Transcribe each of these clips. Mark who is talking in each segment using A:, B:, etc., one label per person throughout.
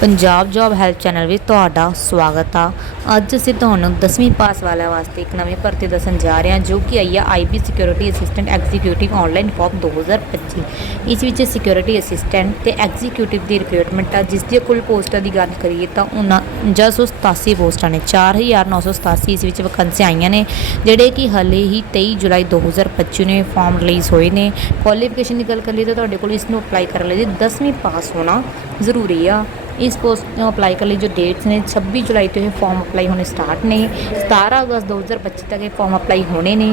A: Punjab job help channel ਵਿੱਚ ਤੁਹਾਡਾ ਸਵਾਗਤ ਆ। ਅੱਜ ਅਸੀਂ ਤੁਹਾਨੂੰ 10ਵੀਂ ਪਾਸ ਵਾਲਿਆਂ ਵਾਸਤੇ ਇੱਕ ਨਵੀਂ ਭਰਤੀ ਦੱਸਣ ਜਾ ਰਹੇ ਹਾਂ, ਜੋ ਕਿ ਆਈ ਆ IB security assistant executive online form 2025 ਇਸ ਵਿੱਚ ਸਿਕਿਉਰਿਟੀ ਅਸਿਸਟੈਂਟ ਤੇ ਐਗਜ਼ੀਕਿਊਟਿਵ ਦੀ ਰਿਕਰੂਟਮੈਂਟ ਆ, ਜਿਸ ਦੀਆਂ ਕੁੱਲ ਪੋਸਟਾਂ ਦੀ ਗੱਲ ਕਰੀਏ ਤਾਂ 4987 ਪੋਸਟਾਂ ਨੇ 4987 ਇਸ ਵਿੱਚ ਵੈਕੈਂਸੀਆਂ ਆਈਆਂ ਨੇ, ਜਿਹੜੇ ਕਿ ਹਾਲੇ ਹੀ 23 ਜੁਲਾਈ 2025 ਨੇ ਫਾਰਮ ਰਿਲੀਜ਼ ਹੋਏ ਨੇ। ਕੁਆਲੀਫਿਕੇਸ਼ਨ ਦੀ ਗੱਲ ਕਰੀਏ ਤਾਂ ਤੁਹਾਡੇ ਕੋਲ ਇਸ ਨੂੰ ਅਪਲਾਈ ਕਰਨ ਲਈ 10ਵੀਂ ਪਾਸ ਹੋਣਾ ਜ਼ਰੂਰੀ ਆ। ਇਸ ਪੋਸਟ ਨੂੰ ਅਪਲਾਈ ਕਰਨ ਲਈ ਜੋ ਡੇਟਸ ਨੇ 26 ਜੁਲਾਈ ਤੋਂ ਇਹ ਫਾਰਮ ਅਪਲਾਈ ਹੋਣੇ ਸਟਾਰਟ ਨੇ। 17 ਅਗਸਤ 2025 ਤੱਕ ਇਹ ਫਾਰਮ ਅਪਲਾਈ ਹੋਣੇ ਨੇ।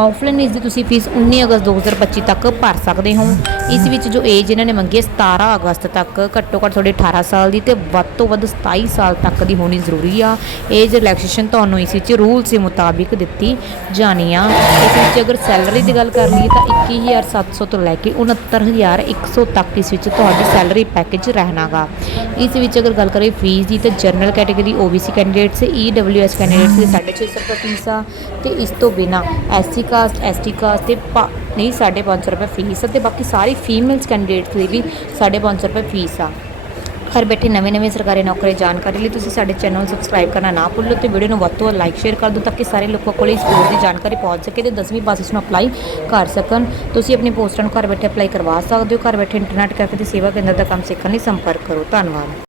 A: ਆਫਲਾਈਨ ਇਸ ਦੀ ਤੁਸੀਂ ਫੀਸ 19 ਅਗਸਤ 2025 ਤੱਕ ਭਰ ਸਕਦੇ ਹੋ। ਇਸ ਵਿੱਚ ਜੋ ਏਜ ਇਹਨਾਂ ਨੇ ਮੰਗੀ ਹੈ 17 ਅਗਸਤ ਤੱਕ, ਘੱਟੋ ਘੱਟ ਤੁਹਾਡੇ 18 ਸਾਲ ਦੀ ਤੇ ਵੱਧ ਤੋਂ ਵੱਧ 27 ਸਾਲ ਤੱਕ ਦੀ ਹੋਣੀ ਜ਼ਰੂਰੀ ਆ। ਏਜ ਰਿਲੈਕਸੇਸ਼ਨ ਤੁਹਾਨੂੰ ਇਸ ਵਿੱਚ ਰੂਲਸ ਦੇ ਮੁਤਾਬਿਕ ਦਿੱਤੀ ਜਾਣੀ ਆ। ਇਸ ਵਿੱਚ ਅਗਰ ਸੈਲਰੀ ਦੀ ਗੱਲ ਕਰ ਲਈਏ ਤਾਂ 21700 ਤੋਂ ਲੈ ਕੇ 69100 ਤੱਕ ਇਸ ਵਿੱਚ ਤੁਹਾਡੀ ਸੈਲਰੀ ਪੈਕੇਜ ਰਹਿਣਾਗਾ ਇਸ ਵਿੱਚ ਅਗਰ ਗੱਲ ਕਰੀਏ ਫੀਸ ਦੀ ਤਾਂ general category OBC candidates EWS candidates ਦੀ 650 ਰੁਪਏ ਫੀਸ ਆ। ਤੇ ਇਸ ਤੋਂ ਬਿਨਾ SC ਕਾਸਟ ST ਕਾਸਟ ਤੇ ਪਾ- ਨਹੀਂ 550 ਰੁਪਏ ਫੀਸ ਆ ਤੇ ਬਾਕੀ ਸਾਰੀ ਫੀਮੇਲਸ ਕੈਂਡੀਡੇਟਸ ਦੀ ਵੀ 550 ਰੁਪਏ ਫੀਸ ਆ। ਘਰ ਬੈਠੇ ਨਵੇਂ ਨਵੇਂ ਸਰਕਾਰੀ ਨੌਕਰੀ ਜਾਣਕਾਰੀ ਲਈ ਤੁਸੀਂ ਸਾਡੇ ਚੈਨਲ ਨੂੰ ਸਬਸਕ੍ਰਾਈਬ ਕਰਨਾ ਨਾ ਭੁੱਲੋ ਤੇ ਵੀਡੀਓ ਨੂੰ ਵੱਧ ਤੋਂ ਵੱਧ ਲਾਈਕ ਸ਼ੇਅਰ ਕਰ ਦਿਓ ਤਾਂ ਕਿ ਸਾਰੇ ਲੋਕਾਂ ਕੋਲ ਇਸ ਕੋਰਸ ਦੀ ਜਾਣਕਾਰੀ ਪਹੁੰਚ ਸਕੇ ਤੇ 10ਵੀਂ ਪਾਸ ਇਸ ਨੂੰ ਅਪਲਾਈ ਕਰ ਸਕਣ। ਤੁਸੀਂ ਆਪਣੀ ਪੋਸਟਾਂ ਨੂੰ ਘਰ ਬੈਠੇ ਅਪਲਾਈ ਕਰਵਾ ਸਕਦੇ ਹੋ। ਘਰ ਬੈਠੇ ਇੰਟਰਨੈਟ ਕੈਫੇ ਤੇ ਸੇਵਾ ਕੇਂਦਰ ਦਾ ਕੰਮ ਸਿੱਖਣ ਲਈ ਸੰਪਰਕ ਕਰੋ। ਧੰਨਵਾਦ।